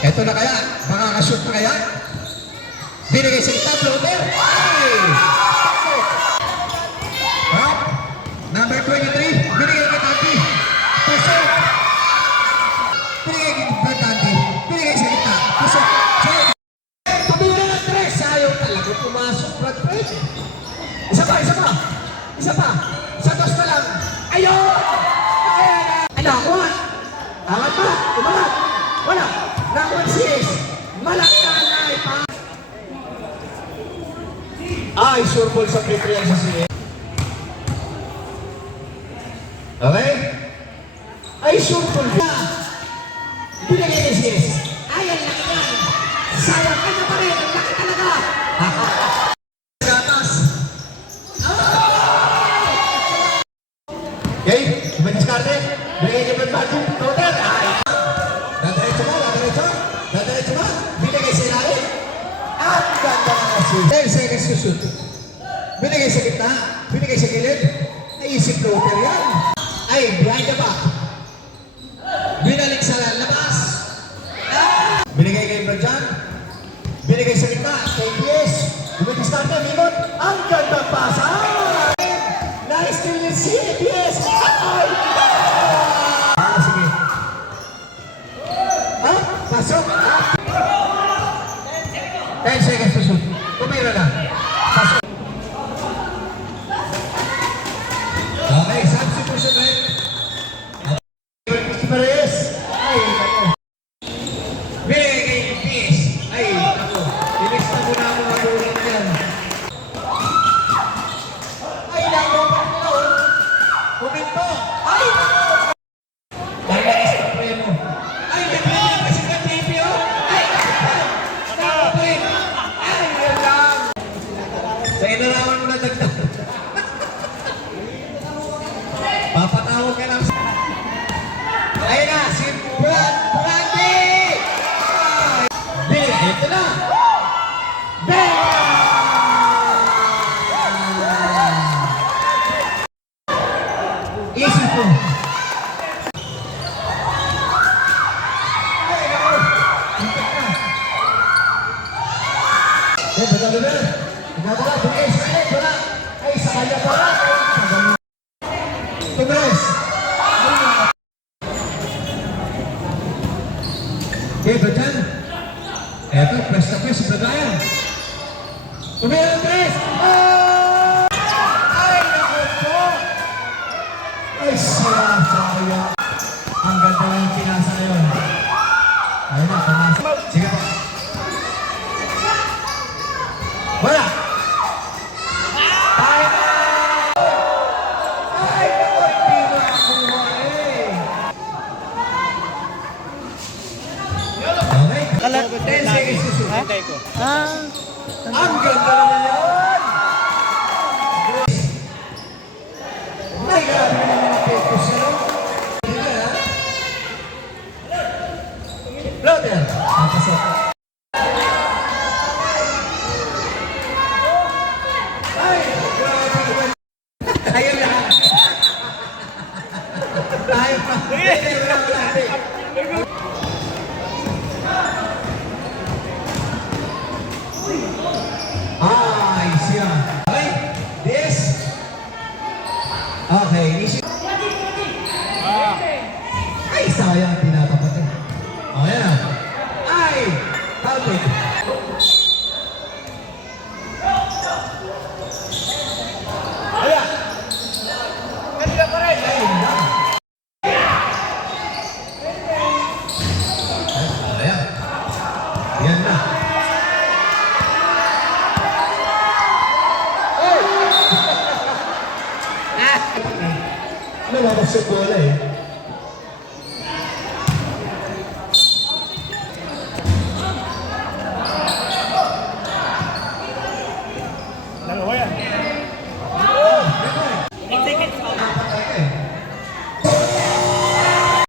Ito na kaya, makakashoot na kaya? Binigay sa kita, floater. Ay! Up. Number 23, binigay kay Tanti. Pusok. Binigay kay Tanti. Binigay sa kita. Pusok. Pabila ng 3. Ayaw talaga pumasok. Isa pa, isa pa. Isa pa. Sa dos na lang. Ayun! Ano, kuhan? Angat pa. Umangat. Wala. Number 6. Malakanay pa. Ay, surbol sa pre-trial sa siya. Okay? Ay, surbol na. Binigay ni sis. Ay, ang laki yan. Sayang ka na pa rin. Ang laki talaga. Gatas. Okay? Ibaniskarte. Binigay ni Badbado. Total. Ay. Dadiretso ba? Dadiretso? Dadiretso ba? Binigay sa ilalim. Ang ganda na sis. 10 seconds to shoot. Binigay sa gitna. Binigay sa gilid. Naisip floater yan. Ay, behind the back. Binalik sa labas. Binigay kay Brajan. Binigay sa gitna. Kay PS. Ibaniskarte. Mimot. Ang ganda pasa. Nice to you see PS. Ay! Sige. Pasok. 10 seconds to shoot. Tumira na. Pasok. Okay, substitution rin. Perez. Ay, ako. Binigay kay PS. Ay, ako. Inex na muna ako magulang yan. Ay, nakuha pa nila. Kuminto. Ay! Dahil nangis ka preno. Ay, nagpapin kasi ka TV, oh. Ay! Nakapin! Ay, yan lang. Sa inalaman mo na dagdag. Papatawag ka lang. Ayun na, si Brandy! Bill, ito na! Bill! Easy po. Eh, badalo na. Nagdala, bigay sa kanya, wala. Ay, sa kanya pala. Tumres. Okay, Brajan. Eto, press na press, si Bradayan. Tumira ng 3. Ay, naku po. Ay, saya. Ang ganda na yung pinasa na yun. Ayun na, pamasa. Sige po. Wala! Ay, naku, hindi makakuha eh. Okay? 10 seconds to shoot. Ang ganda naman yan! May grabe naman ang pekos na lang. Floater! Papasok. Ay! Grabe naman. Ayun lang. Tayo pa. Ay, siya. Okay, this. Okay, initiate. Ay, sayang, tinatapat eh. Okay na. Ay, palpit. Ayan. Ganda pa rin. Ayun na. Ayan. Ayan na. Nalabas sa bola eh.